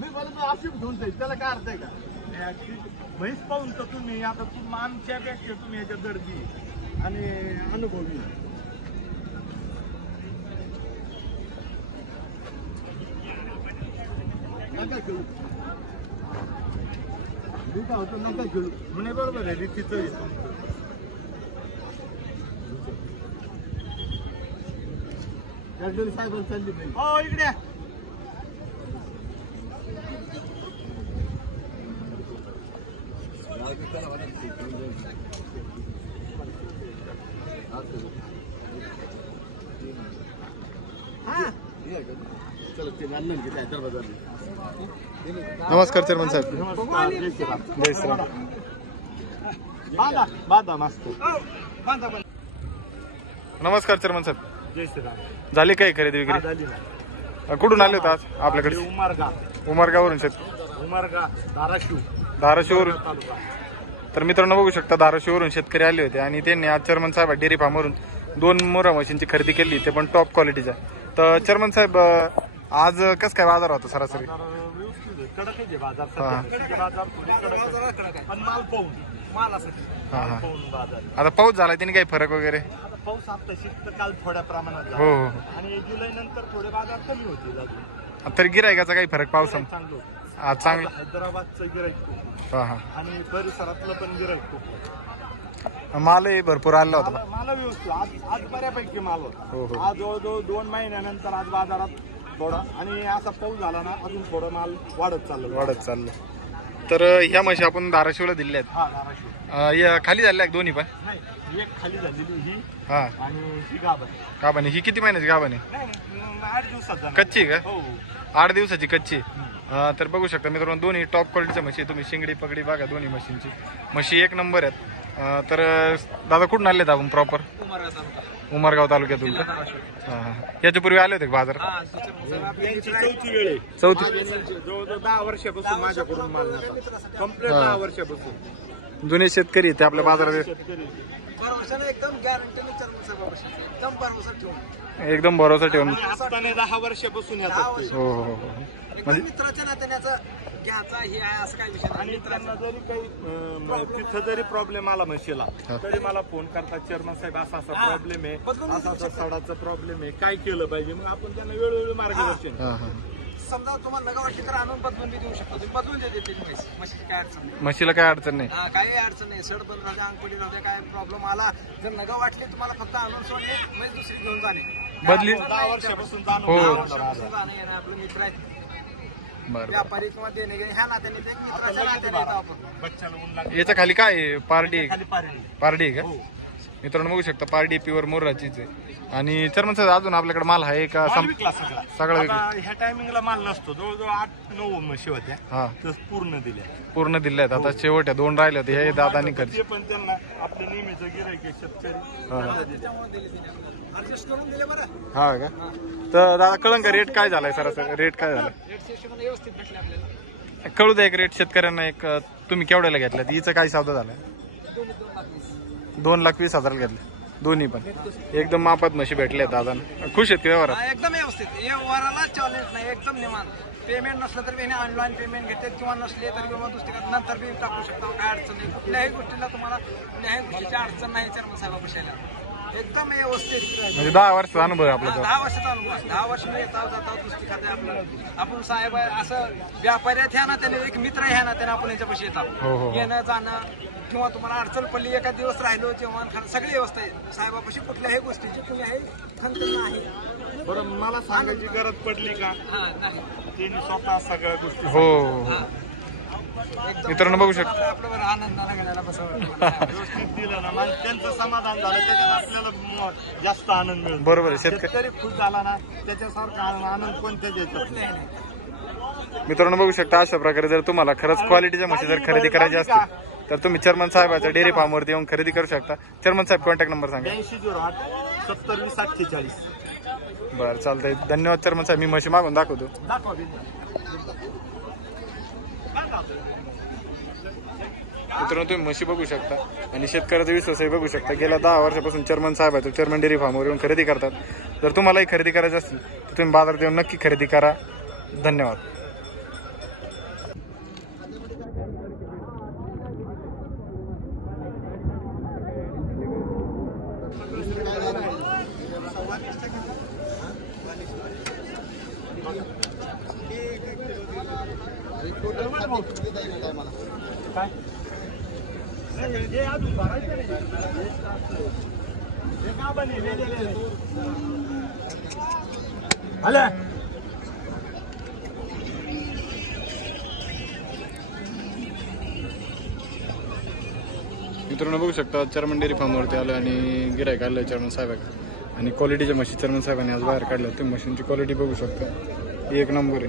मी बोलतो अशी घेऊन जाईल. त्याला काय अर्थ आहे का? म्हैस पाहून तर तुम्ही आता तुम आमच्यापेक्षा तुम्ही याच्या दर्दी आणि अनुभवी. नका खेळू. मी काय होतो नका खेळू. म्हणे बरोबर आहे रीतीचं साहेबांनी सांगितलं हो इकडे या. चला ते मानलं की काय तर बदललं. नमस्कार चेअरमन साहेब. नमस्कार, जय श्रीराम. बांधा मस्त चेअरमन साहेब. जय श्रीराम झाली काय खरेदी झाली ना कुठून आले होते आज आपल्याकडे? उमरगा. उमरगावरून शेत. उमरगा धाराशिव. धाराशिववरून. तालुका तर मित्रांनो बघू शकता धाराशिववरून शेतकरी आले होते आणि त्यांनी आज चेअरमन साहेब डेअरी फार्मवरून दोन मोरा मशीनची खरेदी केली. ते पण टॉप क्वालिटीच्या तर चेअरमन साहेब आज कसं काय बाजार होता सरासरी. आता पाऊस झाला त्याने काही फरक वगैरे? आता पाऊस आता शिस्त काल थोड्या प्रमाणात हो झाला. हो हो. आणि जुलै नंतर थोडे बाजार कमी अजून. तर गिरायकाचा काही फरक पावसा चांगलं चांगलं. हैदराबादचं गिराईक खूप हा हा. आणि परिसरातलं पण गिराईक खूप मालही भरपूर आला होता. मला मला व्यवस्थित. आज आज बऱ्यापैकी माल हो, होता. आज जवळजवळ दोन महिन्यानंतर आज बाजारात थोडा. आणि असा पाऊस झाला ना अजून थोडं माल वाढत चाललं. वाढत चाललं. तर अं, ह्या म्हशी आपण धाराशिवला दिल्या हा धाराशिव. आहेत अं, या खाली झाल्या आहेत दोन्ही पण? नाही एक खाली झालेली ही हा. आणि ही गाभ आहे. गाभाने ही किती महिन्याची गाभाने नाही नाही, आठ दिवसात जाणार. कच्ची का? हो. हो. आठ दिवसाची कच्ची तर बघू शकता मित्रांनो दोन्ही टॉप क्वालिटीच्या म्हशी. तुम्ही शिंगडी पगडी बघा दोन्ही म्हशींची. म्हशी एक नंबर आहेत. तर दादा कुठून आले आहेत आपण प्रॉपर उमरगाव तालुक्यातून का? हा, हा. याच्या पूर्वी आले होते यांची चौथी वेळ आहे. चौथी. जवळजवळ दहा वर्षापासून माझ्याकडून माल कंप्लीट. दहा वर्षापासून. जुने शेतकरी ते आपल्या बाजारात शेतकरी भरवशाने एकदम गॅरंटीने चर्मन साहेब आवश्यक एकदम भरवसा ठेवून. एकदम भरोसा ठेवून. दहा वर्षापासून दहा येतात वर्ष. ते. हो हो हो. हो. एकदम मित्राच्या नात्याने घ्यायचा हे आहे असं काही विषय आणि त्यांना जरी काही अं, तिथं जरी प्रॉब्लेम आला म्हशीला हा. तरी मला फोन करतात चेअरमन साहेब असा असा हा. प्रॉब्लेम आहे. असा असा सडाचा प्रॉब्लेम आहे. काय केलं पाहिजे? मग आपण त्यांना वेळोवेळी मार्गदर्शन हा, हा. समजा तुम्हाला नगा वाटली तर आणून बदलून बी देऊ शकतो तुम्ही बदलून देते त्याची म्हैस म्हशीची काय अडचण नाही म्हशीला काय अडचण नाही हा, काही अडचण नाही सड बंद राहते अंगपडी राहते काय प्रॉब्लेम आला जर नगा वाटले तुम्हाला फक्त आणून सोडले म्हैस दुसरी घेऊन जाणे बदली- दहा वर्षापासून जाणून हो. दहा वर्षापासून. जाणं येणं आपलं मित्र आहे बरं व्यापारी किंवा देणे घेणे ह्या नात्याने ते मित्राच्या नात्याने येतो आपण बच्चाला ऊन लागलं. याच्या खाली काय आहे? पार्टी आहे का? खाली पारडी. पारडी आहे का हो. मित्रांनो बघू शकता पारडी प्युअर मोराचीच आहे. आणि चर्मन साहेब अजून आपल्याकडे माल आहे का? माल सं- विकला सगळा. सगळा आता ह्या टायमिंगला माल नसतो. जवळजवळ आठ नऊ म्हशी होत्या हा. तर पूर्ण दिल्या पूर्ण दिले आहेत. आता शेवट आहे दोन राहिले होते हे दादानी खर्च ते पण त्यांना आपलं नेहमीचं आहे शेतकरी. हा. त्यांना हा का? तर दादा कळंन का रेट काय झालाय? सरासरी रेट काय झाला? रेट सेक्शन व्यवस्थित भेटले आपल्याला. कळू द्या एक रेट शेतकऱ्यांना एक अं, तुम्ही केवढ्याला घेतल्यात? हिचं काय सौदा झालाय? दोन लाख वीस हजार हजाराला घेतले. दोन्ही पण. एकदम मापात म्हशी भेटले दादा खुश आहेत का व्यवहारात. एकदम व्यवस्थित. या चॅलेंज नाही एकदम निवांत. पेमेंट नसलं तर मी ऑनलाईन पेमेंट घेते किंवा नसले तर किंवा दुसरी नंतर बी टाकू शकता. काय अडचण नाही. कुठल्याही गोष्टीला तुम्हाला कुठल्याही गोष्टीची अडचण नाही विचार मग साहेब एकदम व्यवस्थित म्हणजे दहा वर्षाचा अनुभव आहे आपला हा, तो. दहा वर्षाचा अनुभव आहे. दहा वर्ष मी येता जाता दुसरी खाते आपलं आपण साहेब आहे, असं व्यापारी आहेत ह्या नात्याने एक मित्र आहे ह्या नात्याने आपण याच्यापाशी हो, हो, येतात हो. येणं जाणं किंवा तुम्हाला अडचण पडली एका दिवस राहिलो जेवण खाणं सगळी व्यवस्था आहे साहेबापाशी कुठल्याही गोष्टीची कुठल्याही खंत नाही बरं मला सांगायची गरज पडली का हा नाही त्यांनी स्वतः सगळ्या गोष्टी हो हो, हो. मित्रांनो बघू शकता. आपलं- आपलं बरं आनंदाला घडायला बसवलं. व्यवस्थित दिलं ना मग त्यांचं समाधान झालं त्याच्यात आपल्याला म- जास्त आनंद मिळतो बरोबर आहे शेतकरी शेतकरी खुश झाला ना त्याच्यासारखा आनंद कोणत्याच. मित्रांनो बघू शकता अशा प्रकारे जर तुम्हाला खरंच क्वालिटीच्या म्हशी जर खरेदी करायची असतील तर तुम्ही चर्मन साहेबाच्या डेअरी फार्मवरती येऊन खरेदी करू शकता. चर्मन साहेब कॉन्टॅक्ट नंबर सांगा. ब्याऐंशी झिरो आठ सत्तर वीस अठ्ठेचाळीस. बरं चालतंय. धन्यवाद चर्मन साहेब. मी म्हशी मागून दाखवतो. दाखवा बिल. मित्रांनो तुम्ही म्हशी बघू शकता आणि शेतकऱ्याचा विश्वासही बघू शकता. गेल्या दहा वर्षापासून चेअरमन साहेब आहे तो चेअरमन डेअरी फार्मवर येऊन खरेदी करतात. जर तुम्हालाही खरेदी करायची असेल तर तुम्ही बाजारात येऊन नक्की खरेदी करा. धन्यवाद. काय? आलं मित्रांनो बघू शकता चर्मन डेअरी फार्मवरती आलो आणि गिरायक आलं चर्मन साहेबाकडे आणि क्वालिटीच्या म्हशी चर्मन साहेबांनी आज बाहेर काढल्या तुम्ही मशीनची क्वालिटी बघू शकता. एक नंबर आहे.